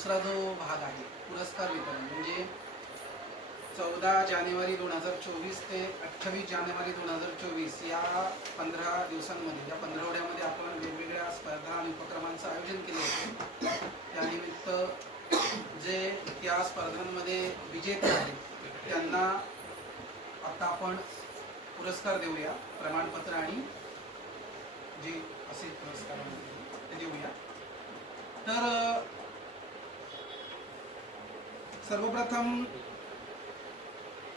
दुसरा जो भाग आहे पुरस्कार वितरण म्हणजे 14 जानेवारी 2024 ते 28 जानेवारी 2024 या 15 दिवसांमध्ये या पंधरवड्यामध्ये आपण वेगवेगळ्या स्पर्धा आणि उपक्रमांचं आयोजन केलं होतं. त्यानिमित्त जे त्या स्पर्धांमध्ये विजेते आहेत त्यांना आता आपण पुरस्कार देऊया, प्रमाणपत्र आणि जे असे पुरस्कार ते देऊया. तर सर्वप्रथम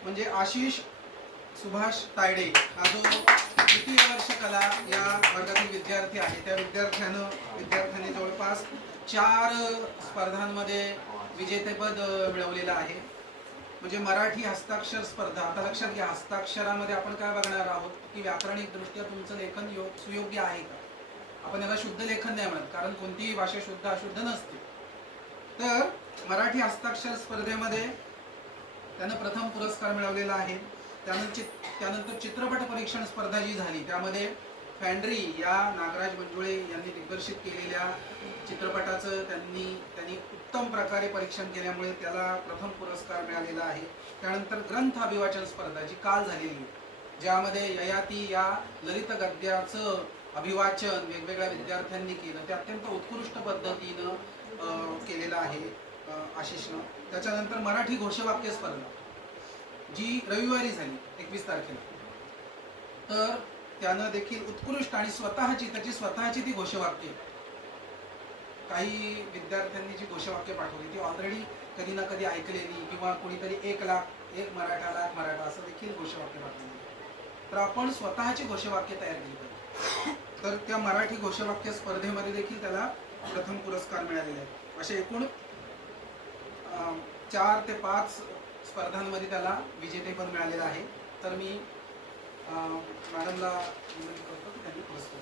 म्हणजे आशिष सुभाष तायडे हा जो तृतीय वर्ष कला या वर्गातील विद्यार्थी आहे त्या विद्यार्थ्याने जवळपास 4 स्पर्धांमध्ये विजेतेपद मिळवलेलं आहे. म्हणजे मराठी हस्ताक्षर स्पर्धा. आता लक्षात घ्या, हस्ताक्षरामध्ये आपण काय बघणार आहोत की व्याकरणिक दृष्ट्या तुमचं लेखन सुयोग्य आहे का. आपण याला शुद्ध लेखन नाही म्हणत, कारण कोणतीही भाषा शुद्ध अशुद्ध नसते. तर मराठी हस्ताक्षर स्पर्धेमध्ये त्यानं प्रथम पुरस्कार मिळवलेला आहे. त्यानंतर चित्रपट परीक्षण स्पर्धा जी झाली त्यामध्ये फॅन्ड्री या नागराज मंजुळे यांनी दिग्दर्शित केलेल्या चित्रपटाचं त्यांनी उत्तम प्रकारे परीक्षण केल्यामुळे त्याला प्रथम पुरस्कार मिळालेला आहे. त्यानंतर ग्रंथ अभिवाचन स्पर्धा जी काल झालेली, ज्यामध्ये ययाती या ललित गद्याचं अभिवाचन वेगवेगळ्या विद्यार्थ्यांनी केलं, ते अत्यंत उत्कृष्ट पद्धतीनं केलेलं आहे आशिषनं. त्याच्यानंतर मराठी घोषवाक्य स्पर्धा जी रविवारी झाली 21 तारखेला, तर त्यानं देखील उत्कृष्ट आणि त्याची स्वतःची ती घोषवाक्य, काही विद्यार्थ्यांनी जी घोषवाक्य पाठवली ती ऑलरेडी कधी ना कधी ऐकलेली किंवा कोणीतरी 1 लाख 1 मराठा लाख मराठा असं देखील घोषवाक्य पाठवली. तर आपण स्वतःची घोषवाक्य तयार केली पाहिजे. तर त्या मराठी घोषवाक्य स्पर्धेमध्ये देखील त्याला प्रथम पुरस्कार मिळालेले आहे. असे एकूण 4 ते 5 स्पर्धांमध्ये त्याला विजेतेपद मिळालेलं आहे. तर मी मॅडमला विनंती करतो की त्यांनी पुरस्कार